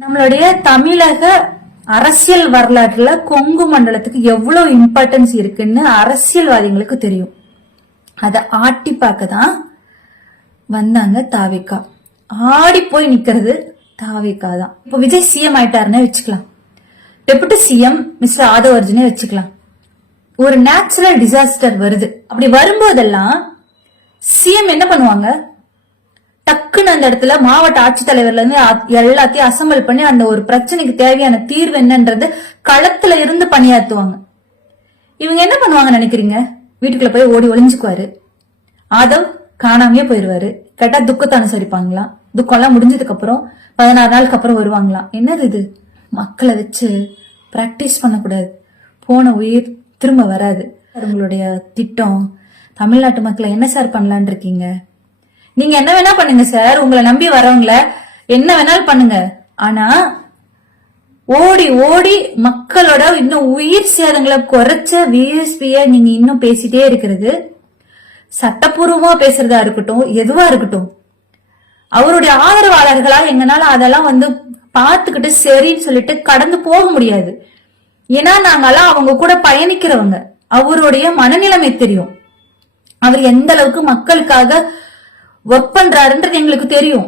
நம்மளுடைய தமிழக அரசியல் வரலாற்றுல கொங்கு மண்டலத்துக்கு எவ்வளவு இம்பார்ட்டன்ஸ் இருக்குன்னு அரசியல்வாதிகளுக்கு தெரியும். அத ஆட்டி பார்க்க தான் வந்தாங்க தாவேகா. ஆடி போய் நிக்கிறது தாவேகா தான். இப்ப விஜய் சிஎம் ஆயிட்டாருன்னு வச்சுக்கலாம், டெபுட்டி சிஎம் மிஸ்டர் ஆதவ் அர்ஜுனே வச்சுக்கலாம். ஒரு நேச்சுரல் டிசாஸ்டர் வருது, அப்படி வரும்போதெல்லாம் சிஎம் என்ன பண்ணுவாங்க? டக்குன்னு அந்த இடத்துல மாவட்ட ஆட்சித்தலைவர்ல இருந்து எல்லாத்தையும் அசம்பிள் பண்ணி அந்த ஒரு பிரச்சனைக்கு தேவையான தீர்வு என்னன்றது களத்துல இருந்து பணியாற்றுவாங்க. இவங்க என்ன பண்ணுவாங்க நினைக்கிறீங்க? வீட்டுக்குள்ள போய் ஓடி ஒளிஞ்சுக்குவாரு. ஆதவ் காணாமையே போயிருவாரு. கேட்டா துக்கத்தை அனுசரிப்பாங்களாம். துக்கம் எல்லாம் முடிஞ்சதுக்கு அப்புறம் 16 நாளுக்கு அப்புறம் வருவாங்களாம். என்னது இது? மக்களை வச்சு பிராக்டிஸ் பண்ணக்கூடாது, போன உயிர் திரும்ப வராது. உங்களுடைய திட்டம் தமிழ்நாட்டு மக்களை என்ன சார் பண்ணலான் இருக்கீங்க? நீங்க என்ன வேணா பண்ணுங்க சார், உங்களை நம்பி வரவங்கள என்ன வேணாலும் பண்ணுங்க. ஆனா ஓடி ஓடி மக்களோட இன்னும் உயிர் சேதங்களை குறைச்ச விஎஸ்பிய நீங்க இன்னும் பேசிட்டே இருக்கிறது, சட்டப்பூர்வமா பேசுறதா இருக்கட்டும், எதுவா இருக்கட்டும், அவருடைய ஆதரவாளர்களா எங்கனால அதெல்லாம் பார்த்துக்கிட்டு சரின்னு சொல்லிட்டு கடந்து போக முடியாது. ஏன்னா நாங்கெல்லாம் அவங்க கூட பயணிக்கிறவங்க. அவருடைய மனநிலைமை தெரியும். அவர் எந்த அளவுக்கு மக்களுக்காக ஒர்க் பண்றாருன்றது எங்களுக்கு தெரியும்.